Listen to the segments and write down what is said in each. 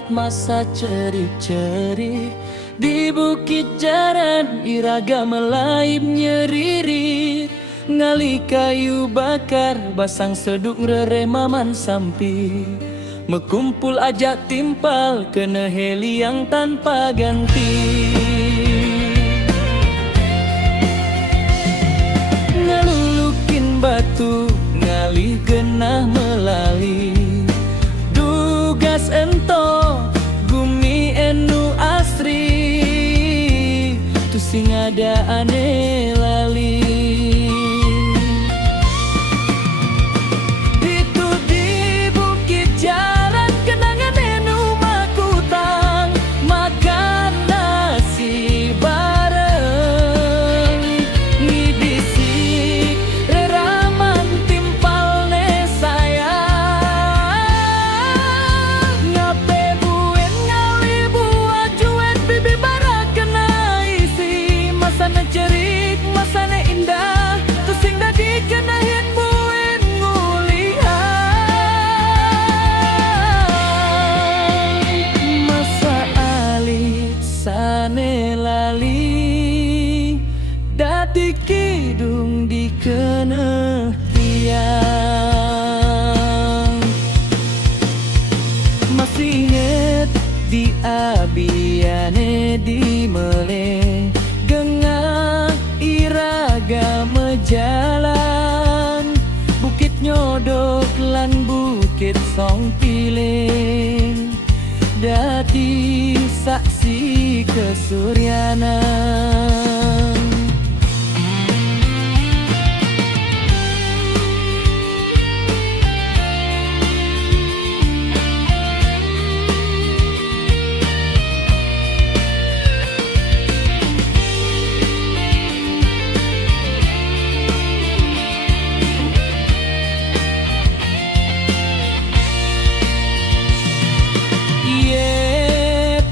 tempat masa cerik-cerik. Di Bukit Jaran iraga melaib nyeririt, ngali kayu bakar basang seduk reremaman sampi. Mekumpul ajak timpal kena heli yang tanpa ganti. Ngelulukin batu ngali genah melali. Dugas ento gumi enu asri, tu sing ada aneh lali. Itu di Bukit Jaran kenangan enu makutang, makan nasi bareng ngidisik reraman timpal ne sayang. Ngape buen ngali buat cuet bibi bara kena isi. Masana cerik masana indah, tu sing dadi kenahin buen ngulihan. Masa alit sane lali, dadi kidung dikena tiang. Masih inget di abiane di Mele, gengah iraga mejalan. Bukit Nyodok lan Bukit Song Piling, dadi saksi kesuryanan.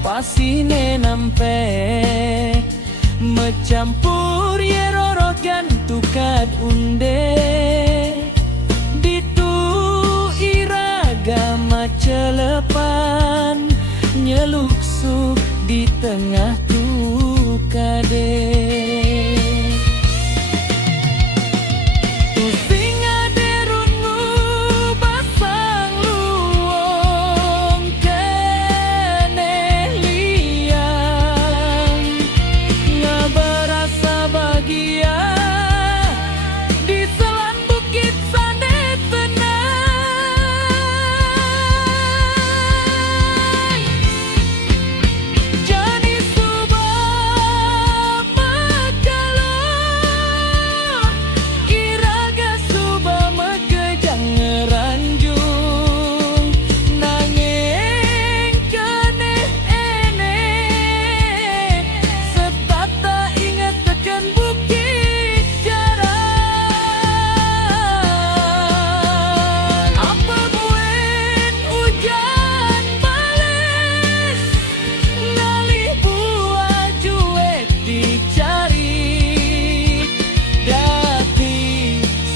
Pasine nampe mencampur ye rorogan tukat unde. Ditu iraga macelepan nyeluksuk di tengah tukade.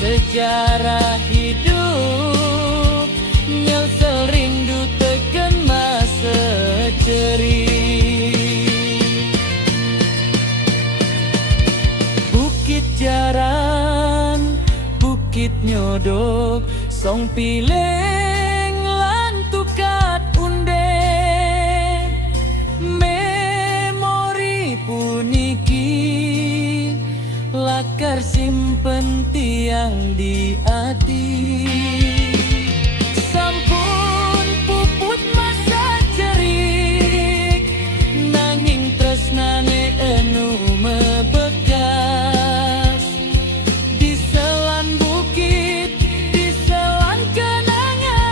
Sejarah hidup nyelsel rindu tekan masa cerik. Bukit Jaran, Bukit Nyodok, Song Piling lan tukat unde. Memori puniki lakar simpen tiang di hati. Sampun puput masa cerik, nanging tresnane enu mebekas. Di selan bukit, di selan kenangan.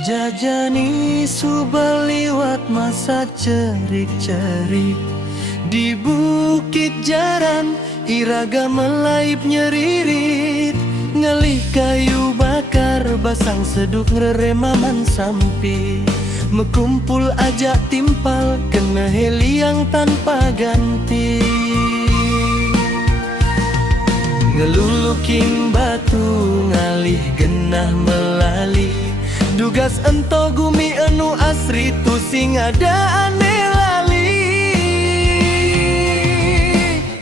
Dijajani subah liwat masa cerik-cerik. Di Bukit Jaran iraga melaip nyeririt. Ngelih kayu bakar basang seduk ngeremaman sampi. Mekumpul ajak timpal kena heliang tanpa ganti. Ngelulukin batu ngalih genah melali. Dugas ento gumi anu asri tu sing ada aneh lali.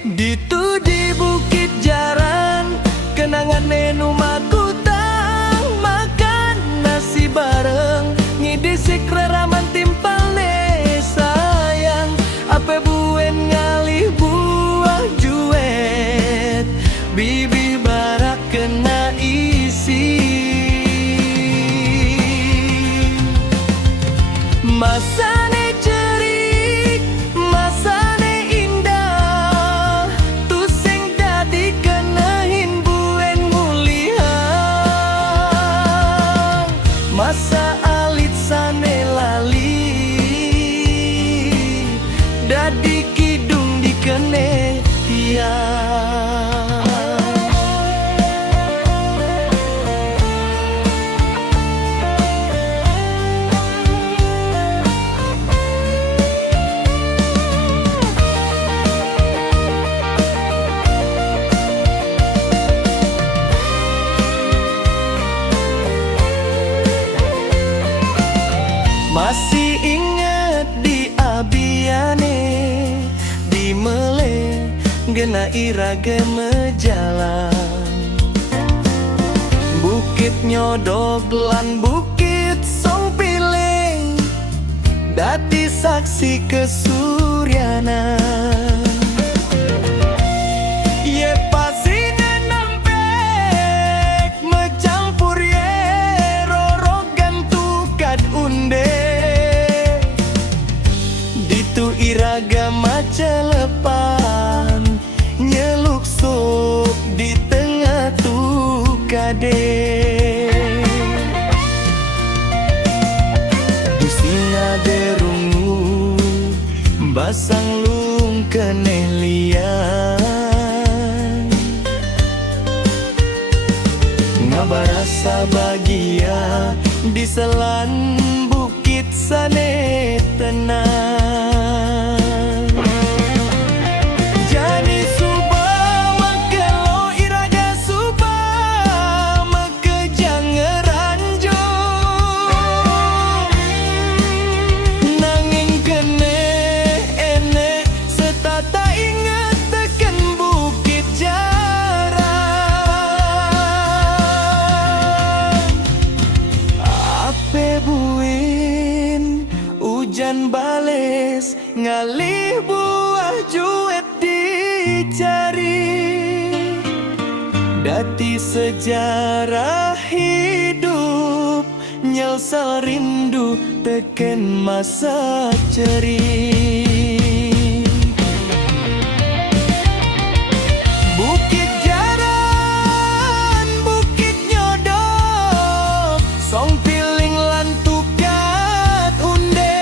Ditu di Bukit Jaran kenangan enu makutang. Makan nasi bareng ngidisik reraman timpal ne sayang. Ape buen ngalih buah juet. Bibi barak kena isi. Masane cerik, masane indah. Tu sing dadi kenahin buen mulihan. Masa alit sane lali. Dadi kidung dikene tiang. Masih ingat di Abiane, di Mele, gena iraga mejalan. Bukit Nyodog lan Bukit Songpileng, dadi saksi kesuryanan. Ye pasine nampek mecampur ye rorogan tukad unde. Ditu iraga maca lepan nyeluk sup di tengah tukade. Dusinga derungu basang lung keneh lian. Ngabarasa bahagia di selan bukit sane tenang. Jani subah makelo iraga subah makejang ngeranjo. Nanging kene ene setata inget teken Bukit Jaran. Ape buin hujan bales ngalih buah juet dicari. Dadi sejarah hidup nyelsal rindu teken masa cerik. Bukit Jaran, Bukit Nyodog, Songpiling lan tukad unde.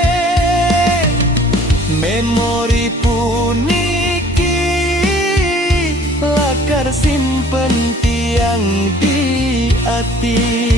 Memori puniki lakar simpen tiang di ati.